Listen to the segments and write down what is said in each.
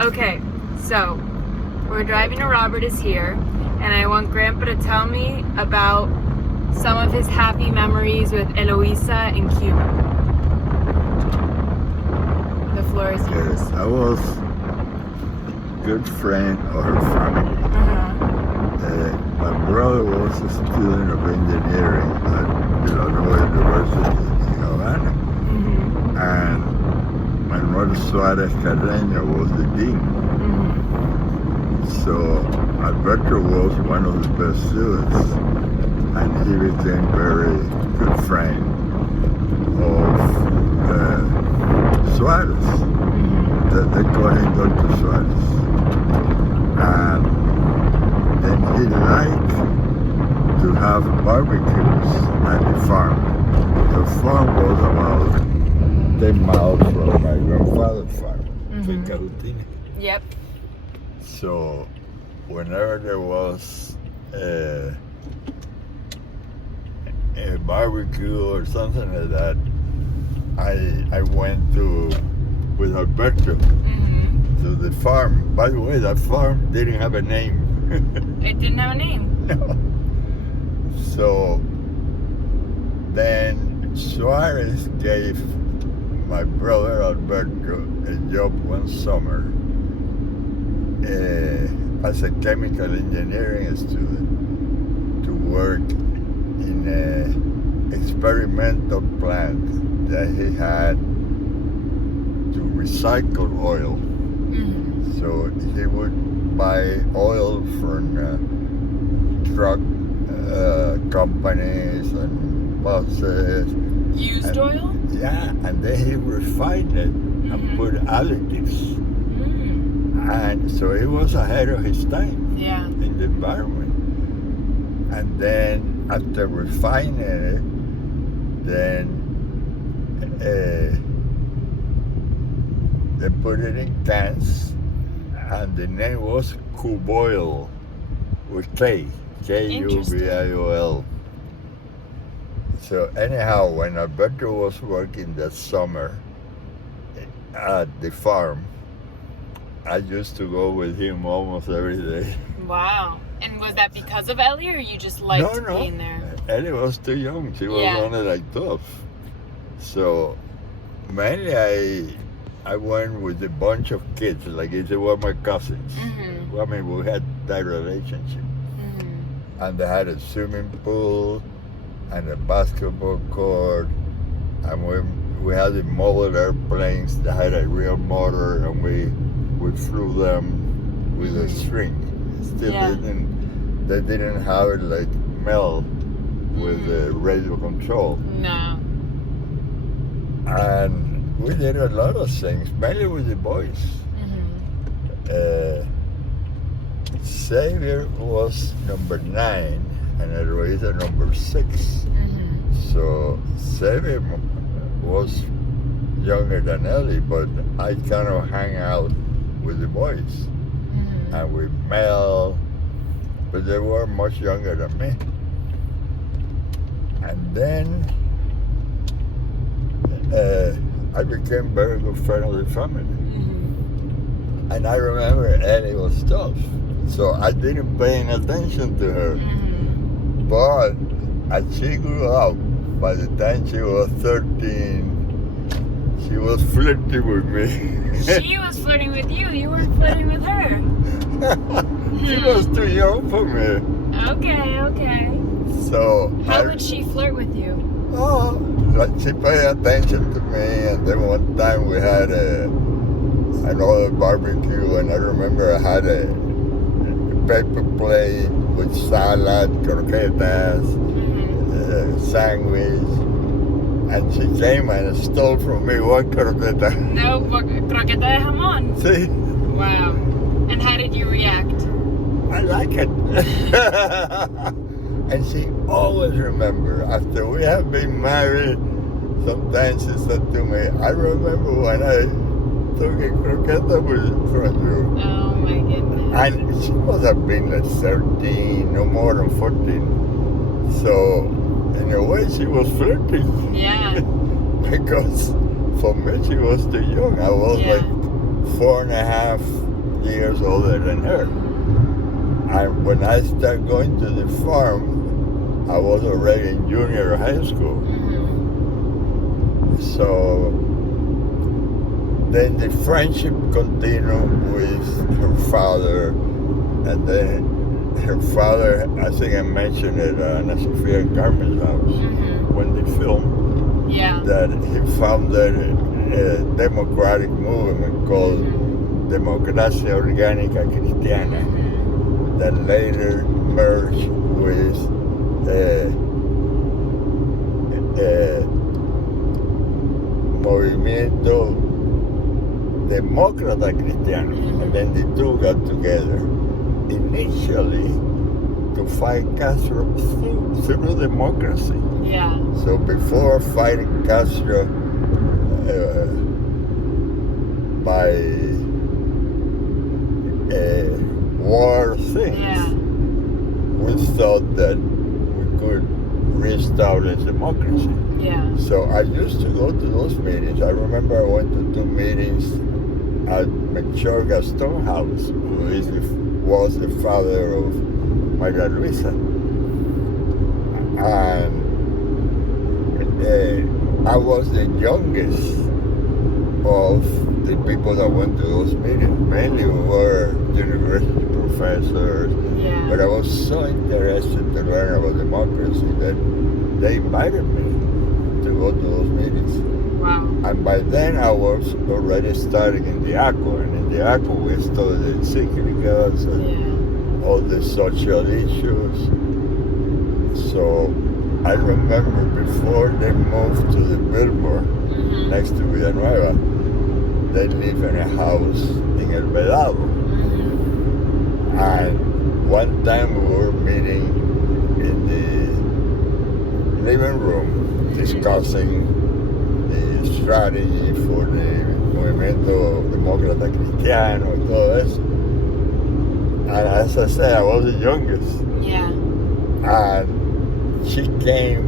Okay, so we're driving to Robert is here, and I want Grandpa to tell me about some of his happy memories with Eloisa in Cuba. The floor is yours. Yes, I was a good friend of her family. My brother was a student of engineering at Villanova University in Havana. And Manuel Suarez Carreño was the dean. So Alberto was one of the best students, and he became very good friend of Suarez. They call him Dr. Suarez. And then he liked to have barbecues at the farm. The farm was about 10 miles from my grandfather's farm, Finca Rutina. Yep. So whenever there was a barbecue or something like that, I went with Alberto to the farm. By the way, that farm didn't have a name. It didn't have a name? No. So then Suarez gave my brother Alberto a job one summer as a chemical engineering student to work in an experimental plant that he had to recycle oil. So he would buy oil from truck companies and buses. Used oil? Yeah, and then he refined it and put additives. And so he was ahead of his time in the environment. And then after refining it, then they put it in cans, and the name was Cuboil with K, K-U-B-I-O-L. So anyhow, when Alberto was working that summer at the farm, I used to go with him almost every day. Wow. And was that because of Ellie, or you just liked being there? Ellie was too young. She was only like 12. So mainly I went with a bunch of kids, like they were my cousins. I mean, we had that relationship. And they had a swimming pool and a basketball court, and we had the model airplanes that had a real motor, and we flew them with a string. Still they didn't have it like Mel with the radio control. No. And we did a lot of things, mainly with the boys. Xavier was number 9 and Eloisa number 6. So Xavier was younger than Ellie, but I kind of hang out with the boys. And with Mel, but they were much younger than me. And then I became very good friend of the family. And I remember Ellie was tough, so I didn't pay any attention to her. But as she grew up, by the time she was 13, she was flirting with me. She was flirting with you. You weren't flirting with her. She was too young for me. Okay. So how would she flirt with you? Oh, like she paid attention to me, and then one time we had another barbecue, and I remember I had a paper plate with salad, croquetas, sandwich. And she came and stole from me one croqueta. No, croqueta de jamón. See? Wow. And how did you react? I like it. And she always remember, after we have been married, sometimes she said to me, I remember when I took a croqueta from you. Oh my goodness. And she must have been like 13, no more than 14. So in a way, she was flirting. Yeah. Because for me, she was too young. I was like 4.5 years older than her. And when I started going to the farm, I was already in junior high school. So then the friendship continued with her father, and then her father, I think I mentioned it, Ana Sofia Carmen's house, when they filmed, that he founded a democratic movement called Democracia Orgánica Cristiana, that later merged with Movimiento Demócrata Cristiano, and then the two got together initially to fight Castro through democracy. So before fighting Castro by war things, we thought that we could reestablish democracy. So I used to go to those meetings. I remember I went to 2 meetings at Melchor Gaston's house, who was the father of Manolo Eloisa. And I was the youngest of the people that went to those meetings. Mainly were university professors, but I was so interested to learn about democracy that they invited me to go to those meetings. And by then I was already starting in the ACO, and in the ACO we studied encyclicals and all the social issues. So I remember before they moved to the Billboard next to Villanueva, they lived in a house in El Vedado. And one time we were meeting in the living room discussing the strategy for the Movimiento Demócrata Cristiano and todo eso. And as I said, I was the youngest. And she came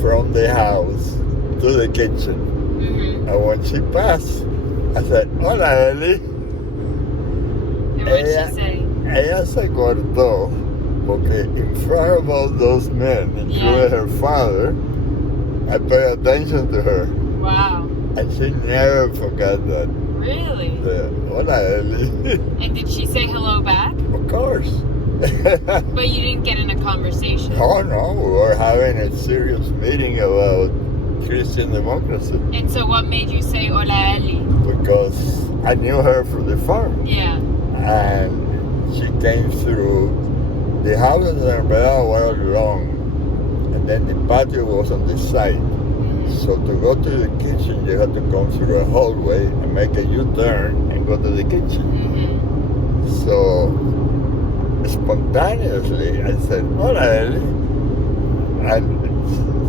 from the house to the kitchen. And when she passed, I said, "Hola, Eli." And what did she say? Ella se cortó porque in front of all those men, including her father, I paid attention to her. And she never forgot that. Really? Hola, Eli. And did she say hello back? Of course. But you didn't get in a conversation? Oh, no. We were having a serious meeting about Christian democracy. And so what made you say Hola, Eli? Because I knew her from the farm. And she came through. The houses in El Vedado were long, and then the patio was on this side. So to go to the kitchen, you had to come through a hallway and make a U-turn and go to the kitchen. So spontaneously, I said, "Hola, Eli," and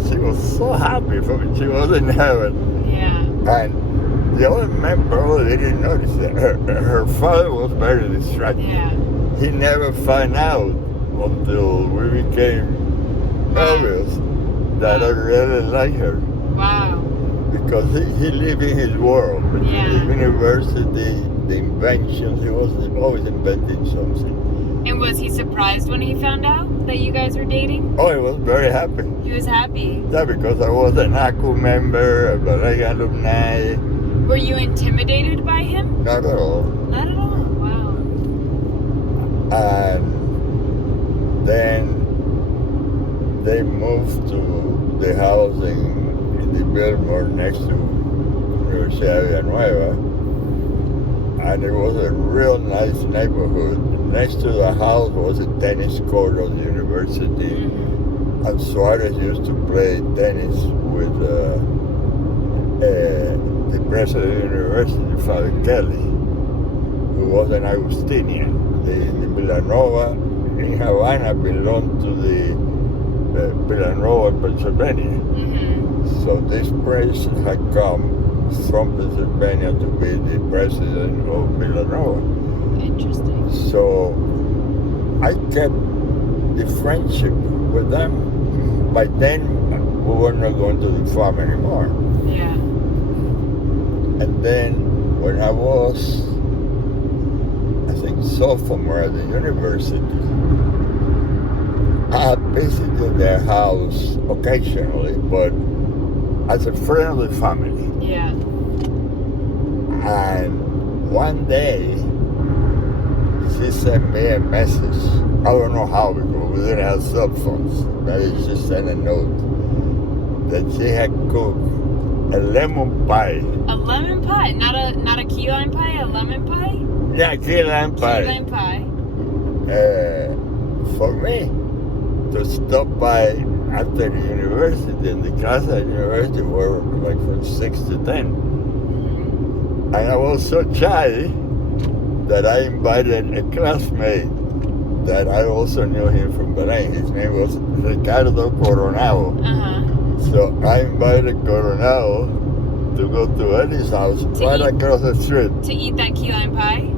she was so happy for me. She was in heaven. And the other men probably didn't notice that. Her father was very distracted. He never found out until we became novios that I really liked her. Because he lived in his world. The university, the inventions, he was always inventing something. And was he surprised when he found out that you guys were dating? Oh, he was very happy. He was happy? Yeah, because I was an ACU member, a Barrega alumni. Were you intimidated by him? Not at all. Not at all? Wow. And then they moved to the house in the Billboard next to Universidad Villanueva, and it was a real nice neighborhood. Next to the house was a tennis court of the university, and Suarez used to play tennis with the president of the university, Father Kelly, who was an Augustinian. The Villanova in Havana belonged to the Villanova, Pennsylvania. So this priest had come from Pennsylvania to be the president of Villanova. Interesting. So I kept the friendship with them. By then, we were not going to the farm anymore. And then when I was, I think, sophomore at the university, I visited their house occasionally, but as a friend of the family. Yeah. And one day, she sent me a message. I don't know how, because we didn't have cell phones. Maybe she sent a note that she had cooked a lemon pie. A lemon pie, not a key lime pie, a lemon pie. Yeah, key lime pie. Key lime pie. For me to stop by after the university, and the class at the university were like from 6 to 10. Mm-hmm. And I was so shy that I invited a classmate that I also knew him from Bahrain. His name was Ricardo Coronado. So I invited Coronado to go to Eddie's house right across the street. To eat that key lime pie?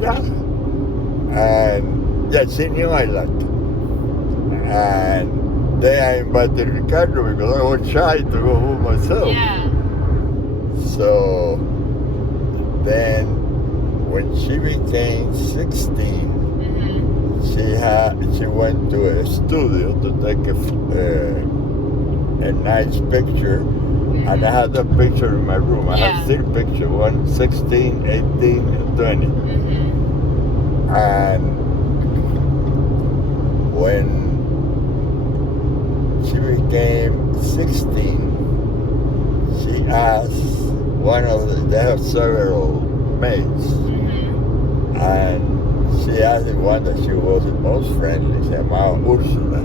Yeah. And yeah, she knew I liked it. And then I invited Ricardo because I was shy to go home myself. Yeah. So then when she became 16, she went to a studio to take a nice picture. And I had that picture in my room. I had 3 pictures, 1, 16, 18, and 20. And when she became 16, she asked they have several maids, and she asked the one that she was the most friendly, she named Ursula.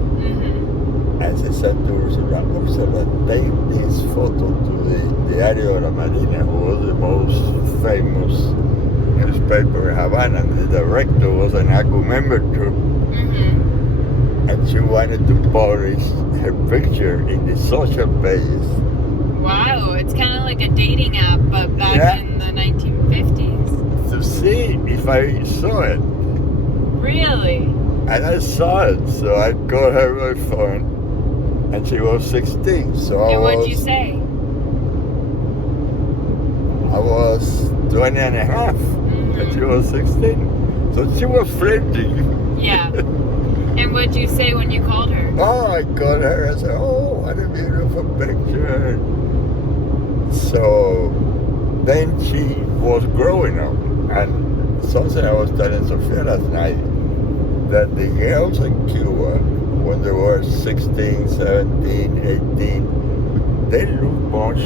And she said to Ursula, take this photo to the Diario de la Marina, who was the most famous newspaper in Havana. And the director was an ACU member too. And she wanted to publish her picture in the social pages. Wow, it's kind of like a dating app, but back in the 1950s. To see if I saw it. Really? And I saw it, so I called her by phone, and she was 16. So and what did you say? I was 20 and a half, and she was 16. So she was flirting. Yeah. And what did you say when you called her? Oh, I called her. I said, oh, what a beautiful picture. So then she was growing up. And something I was telling Sofia last night, that the girls in Cuba, when they were 16, 17, 18, they look much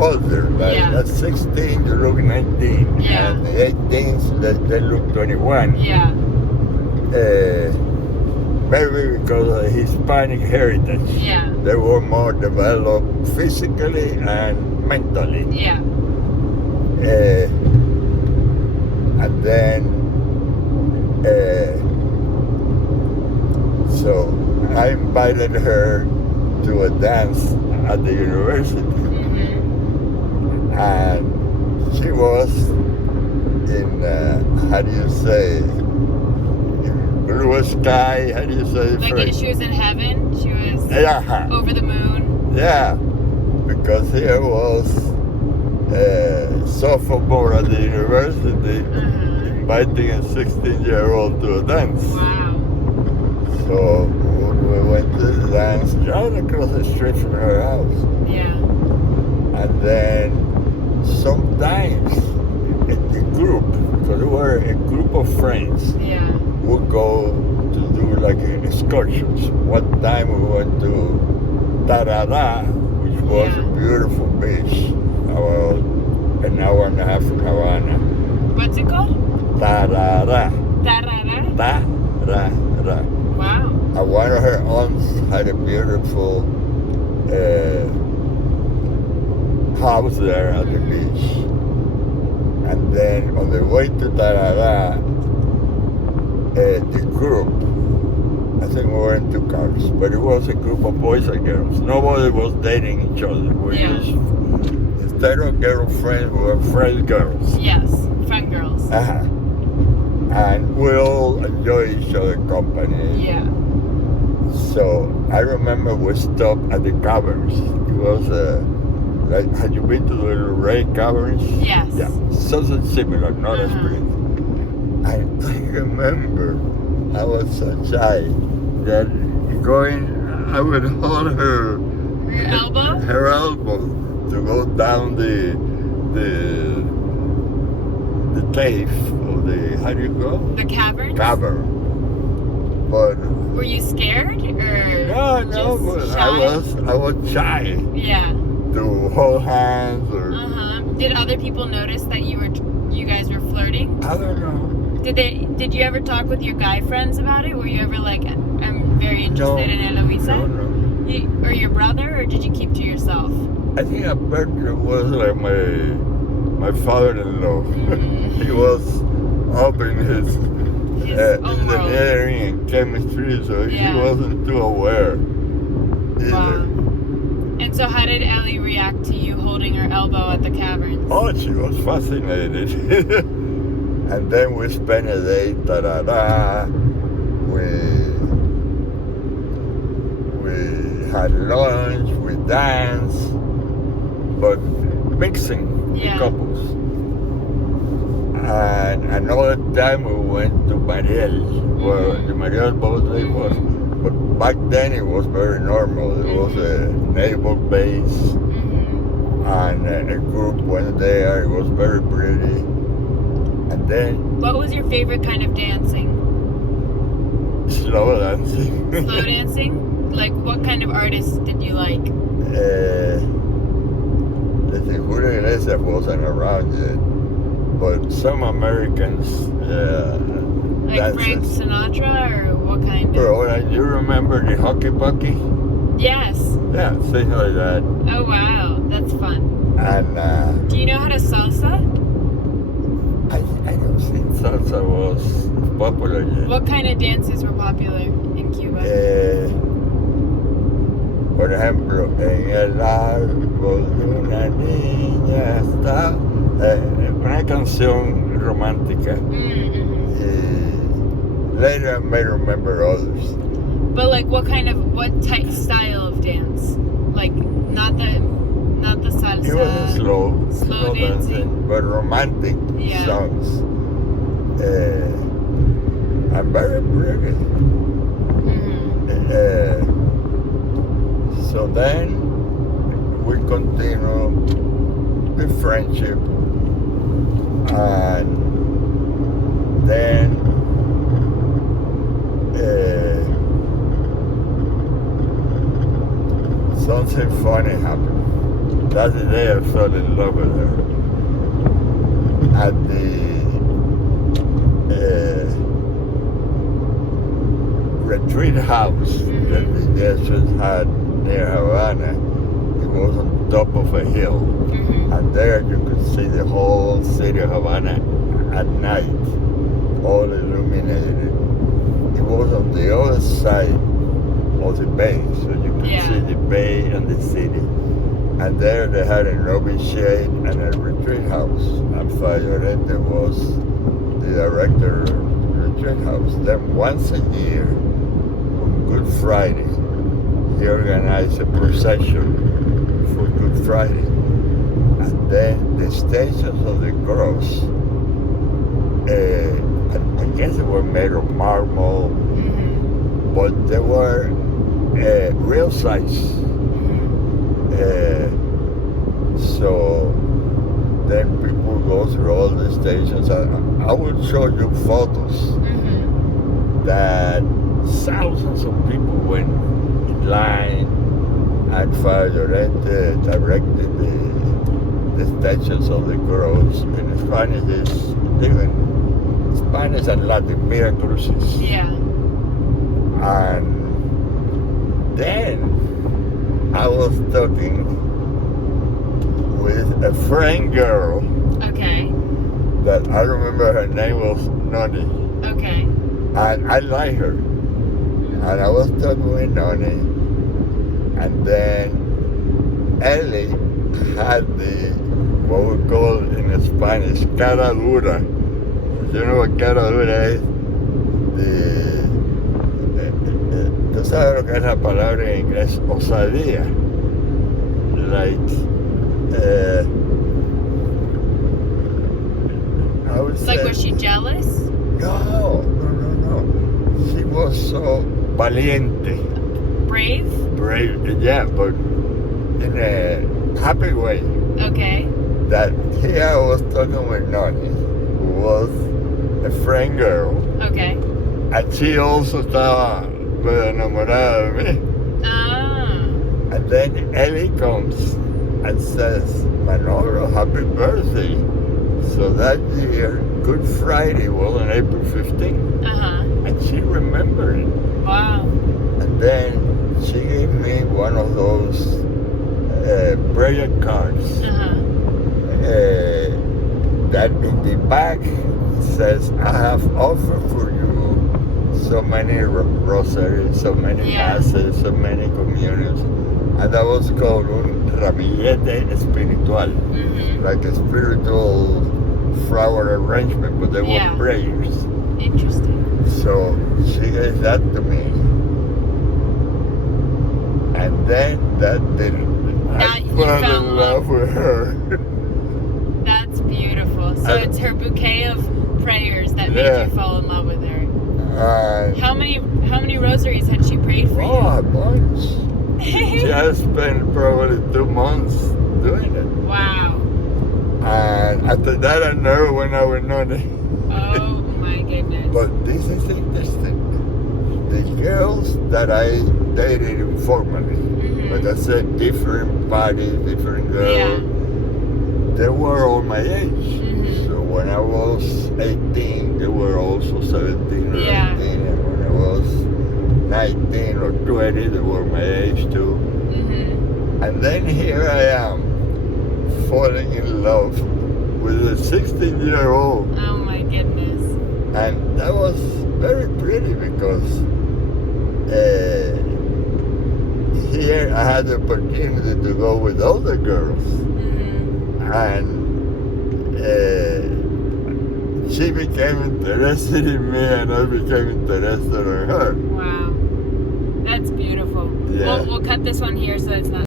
older. Like at 16, you look 19. Yeah. And the 18s, they look 21. Yeah. Maybe because of Hispanic heritage. Yeah. They were more developed physically and mentally. Yeah. And then, so I invited her to a dance at the university. And she was in, how do you say, blue sky, how do you say? Like she was in heaven? She was over the moon? Yeah, because here was sophomore at the university inviting a 16-year-old to a dance. Wow. So we went to the dance right across the street from her house. Yeah. And then sometimes the group, because we were a group of friends, would go to do like excursions. One time we went to Tarara, which was a beautiful beach, about an hour and a half from Havana. What's it called? Tarara. Tarara? Tarara. Wow. And one of her aunts had a beautiful house there at the beach. And then on the way to Tarara, the group, I think we were in 2 cars, but it was a group of boys and girls. Nobody was dating each other. We just, instead of girlfriends, we were friend girls. Yes, friend girls. And we all enjoy each other's company. Yeah. So I remember we stopped at the Caverns. It was Like, have you been to the little Ray Caverns? Yes. Yeah, something similar, not as Uh-huh. big. I remember I was so shy that I would hold Your elbow? her elbow to go down the cave, or how do you go? The caverns? Cavern. But Were you scared or no, but just shy? I was shy Yeah. to hold hands or Did other people notice that you guys were flirting? I don't know. Did you ever talk with your guy friends about it? Were you ever like, I'm very interested in Eloisa? No. Or your brother, or did you keep to yourself? I think a partner was like my father-in-law. He was up in his own world. engineering and chemistry, so Yeah. he wasn't too aware either. And so how did Ellie react to you holding her elbow at the caverns? Oh, she was fascinated. And then we spent a day, we had lunch, we danced, but mixing the couples. And another time we went to Mariel, where the Mariel boat was. But back then it was very normal. It was a naval base, and a group went there. It was very pretty. And then, what was your favorite kind of dancing? slow dancing. Slow dancing? Like, what kind of artists did you like? Let's see, Julio Iglesias wasn't around yet, but some Americans. Like dances. Frank Sinatra, or what kind of? Bro, you remember the hockey pucky? Yes. Yeah, things like that. Oh wow, that's fun. And do you know how to salsa? I don't think salsa was popular yet. What kind of dances were popular in Cuba? Por ejemplo, en el árbol de una niña está una canción romántica. Later I may remember others. But like, what type style of dance? Like, not the salsa. It was slow dancing, but romantic songs. I'm very pretty. So then we continue the friendship, and then something funny happened. That's the day I fell in love with her. At the retreat house that the Jesuits had near Havana, it was on top of a hill. And there you could see the whole city of Havana at night, all illuminated. It was on the other side of the bay, so you could see the bay and the city. And there they had a novitiate and a retreat house. And Fayorente was the director of the retreat house. Then once a year, on Good Friday, he organized a procession for Good Friday. And then the stations of the cross, I guess they were made of marble, but they were real size. So then people go through all the stations. I will show you photos that thousands of people went in line, and Father Llorente directed the stations of the cross. In Spanish is even Spanish and Latin, Mira Crucis. Yeah. And then I was talking with a friend girl. Okay. That I remember her name was Noni. Okay. And I like her. And I was talking with Noni. And then Ellie had what we call in Spanish, cara dura. You know what cara dura is? ¿Tú sabes lo que es la palabra en inglés? Osadía. Like, I would say, Like, was she jealous? no. She was so valiente. Brave? Brave, yeah, but in a happy way. Okay. That here I was talking with Nani, who was a friend girl, Okay. and she also estaba medio enamorada de mí. Ah. And then Ellie comes and says, Manolo, happy birthday. So that year, Good Friday was on April 15th. Uh-huh. And she remembered it. Wow. And then she gave me one of those prayer cards. Uh-huh. That in the back says, I have offered for you so many rosaries, so many masses, so many communions. And that was called un ramillete espiritual, like a spiritual flower arrangement, but they were prayers. Interesting. So she gave that to me. And then that didn't. I fell in love with her. That's beautiful. So it's her bouquet of prayers that made you fall in love with her. How many rosaries had she prayed for you? Oh, a bunch. She has spent probably 2 months doing it. Wow. And after that, I never went out with Nani. Oh my goodness. But this is interesting. The girls that I dated informally, but I said different parties, different girls, they were all my age. So when I was 18, they were also 17 or 18. And when I was 19 or 20, they were my age too. And then here I am, falling in love with a 16-year-old. Oh my goodness. And that was very pretty because here I had the opportunity to go with older girls. And she became interested in me and I became interested in her. Wow. That's beautiful. Yeah. We'll cut this one here so it's not